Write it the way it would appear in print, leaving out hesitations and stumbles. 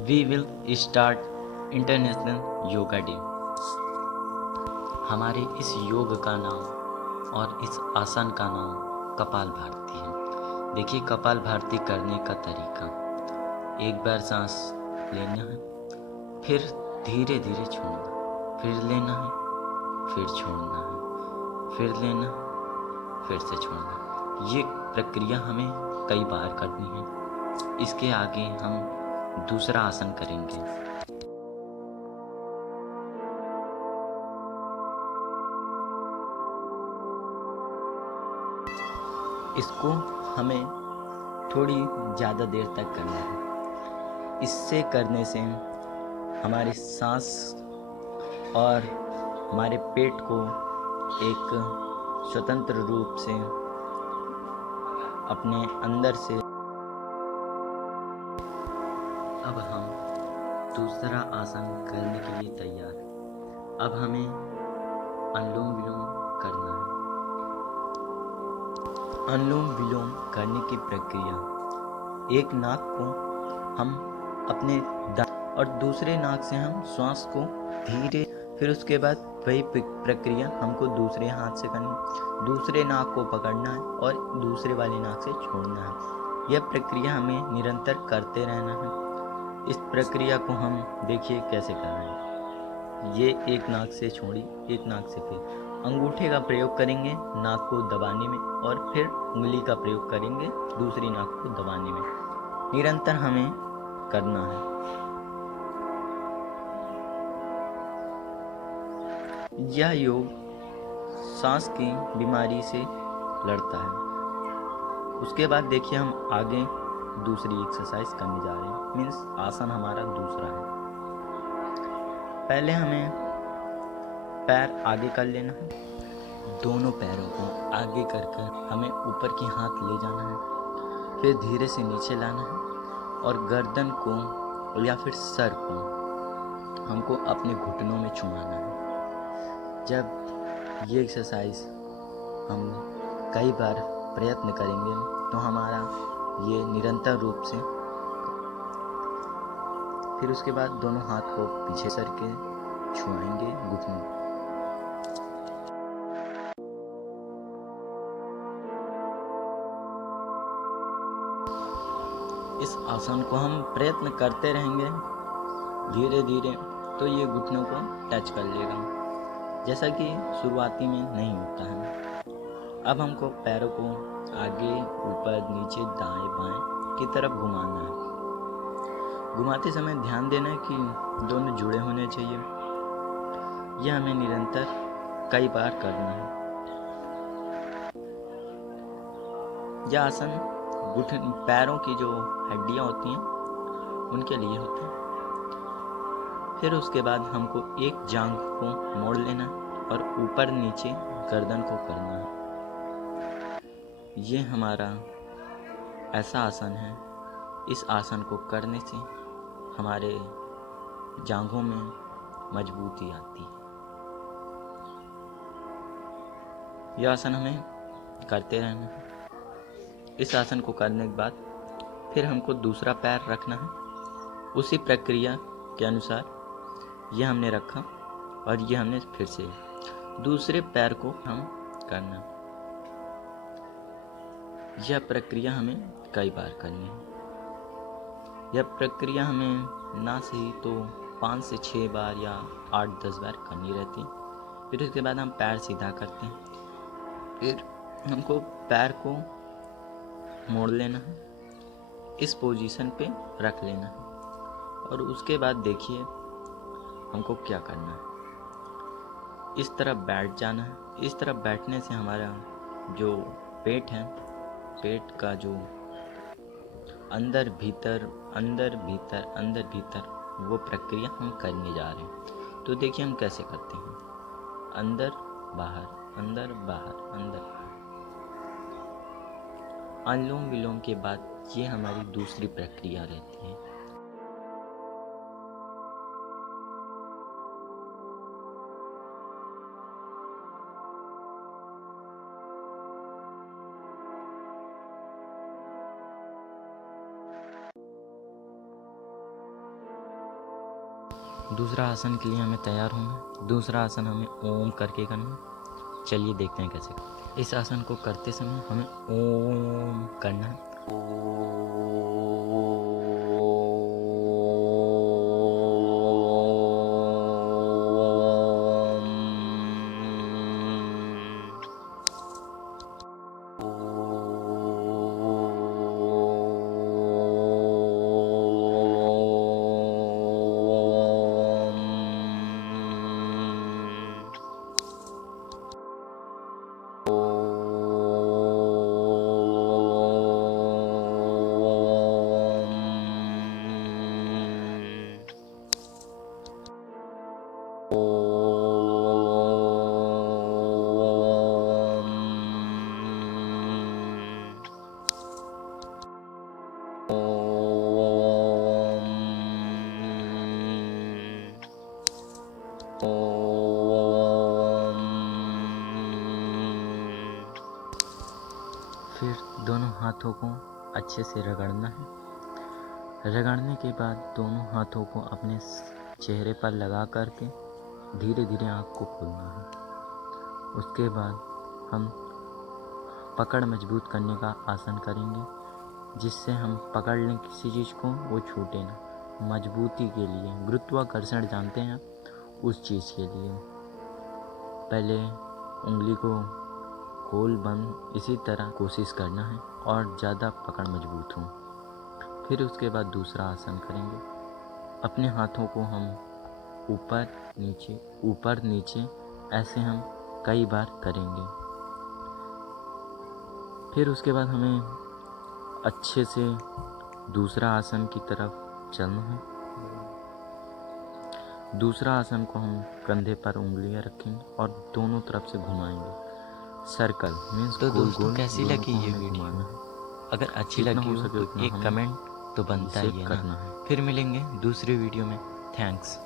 We will start international yoga day. हमारे इस योग का नाम और इस आसन का नाम कपालभाति है। देखिए कपालभाति करने का तरीका, एक बार सांस लेना है, फिर धीरे धीरे छोड़ना, फिर लेना है, फिर छोड़ना है, फिर लेना, फिर से छोड़ना। ये प्रक्रिया हमें कई बार करनी है। इसके आगे हम दूसरा आसन करेंगे। इसको हमें थोड़ी ज़्यादा देर तक करना है। इससे करने से हमारी सांस और हमारे पेट को एक स्वतंत्र रूप से अपने अंदर से। अब हम दूसरा आसन करने के लिए तैयार हैं। अब हमें अनुलोम विलोम करना है। अनुलोम विलोम करने की प्रक्रिया, एक नाक को हम अपने और दूसरे नाक से हम श्वास को धीरे, फिर उसके बाद वही प्रक्रिया हमको दूसरे हाथ से करनी, दूसरे नाक को पकड़ना है और दूसरे वाले नाक से छोड़ना है। यह प्रक्रिया हमें निरंतर करते रहना है। इस प्रक्रिया को हम देखिए कैसे कर रहे हैं। ये एक नाक से छोड़ी, एक नाक से फिर अंगूठे का प्रयोग करेंगे नाक को दबाने में, और फिर उंगली का प्रयोग करेंगे दूसरी नाक को दबाने में। निरंतर हमें करना है। यह योग सांस की बीमारी से लड़ता है। उसके बाद देखिए हम आगे दूसरी एक्सरसाइज करने जा रहे हैं, मीन्स आसन हमारा दूसरा है। पहले हमें पैर आगे कर लेना है। दोनों पैरों को आगे कर कर हमें ऊपर की हाथ ले जाना है, फिर धीरे से नीचे लाना है और गर्दन को या फिर सर को हमको अपने घुटनों में चुमाना है। जब ये एक्सरसाइज हम कई बार प्रयत्न करेंगे तो हमारा ये निरंतर रूप से, फिर उसके बाद दोनों हाथ को पीछे सर के छुआएंगे घुटनों। इस आसन को हम प्रयत्न करते रहेंगे धीरे धीरे, तो ये घुटनों को टच कर लेगा, जैसा कि शुरुआती में नहीं होता है। अब हमको पैरों को आगे ऊपर नीचे दाएं बाएं की तरफ घुमाना है। घुमाते समय ध्यान देना है कि दोनों जुड़े होने चाहिए। यह हमें निरंतर कई बार करना है। यह आसन घुटन पैरों की जो हड्डियां होती हैं उनके लिए होता है। फिर उसके बाद हमको एक जांघ को मोड़ लेना है और ऊपर नीचे गर्दन को करना है। ये हमारा ऐसा आसन है, इस आसन को करने से हमारे जांघों में मजबूती आती है। यह आसन हमें करते रहना है। इस आसन को करने के बाद फिर हमको दूसरा पैर रखना है। उसी प्रक्रिया के अनुसार यह हमने रखा और यह हमने फिर से दूसरे पैर को हम करना। यह प्रक्रिया हमें कई बार करनी है। यह प्रक्रिया हमें ना सही तो 5 से 6 बार या 8-10 बार करनी रहती। फिर उसके बाद हम पैर सीधा करते हैं। फिर हमको पैर को मोड़ लेना है, इस पोजीशन पे रख लेना है, और उसके बाद देखिए हमको क्या करना है। इस तरफ बैठ जाना है। इस तरफ बैठने से हमारा जो पेट है, पेट का जो अंदर भीतर अंदर भीतर अंदर भीतर, वो प्रक्रिया हम करने जा रहे हैं। तो देखिए हम कैसे करते हैं। अंदर बाहर, अंदर बाहर, अंदर बाहर। अनुलोम विलोम के बाद ये हमारी दूसरी प्रक्रिया रहती है। दूसरा आसन के लिए हमें तैयार होना है। दूसरा आसन हमें ओम करके करना है। चलिए देखते हैं कैसे। इस आसन को करते समय हमें ओम करना है। फिर दोनों हाथों को अच्छे से रगड़ना है। रगड़ने के बाद दोनों हाथों को अपने चेहरे पर लगा करके धीरे धीरे आँख को खोलना है। उसके बाद हम पकड़ मजबूत करने का आसन करेंगे, जिससे हम पकड़ लें किसी चीज़ को, वो छूटे ना। मजबूती के लिए गुरुत्वाकर्षण जानते हैं, उस चीज़ के लिए पहले उंगली को खोल बंद इसी तरह कोशिश करना है और ज़्यादा पकड़ मजबूत हो। फिर उसके बाद दूसरा आसन करेंगे। अपने हाथों को हम ऊपर नीचे ऐसे हम कई बार करेंगे। फिर उसके बाद हमें अच्छे से दूसरा आसन की तरफ चलना है। दूसरा आसन को हम कंधे पर उंगलियां रखेंगे और दोनों तरफ से घुमाएंगे। सर्कल मीन्स तो गोल दोस्तों गोल। कैसी लगी ये वीडियो? अगर अच्छी लगी हो तो एक कमेंट तो बनता ही है ना। फिर मिलेंगे दूसरी वीडियो में। थैंक्स।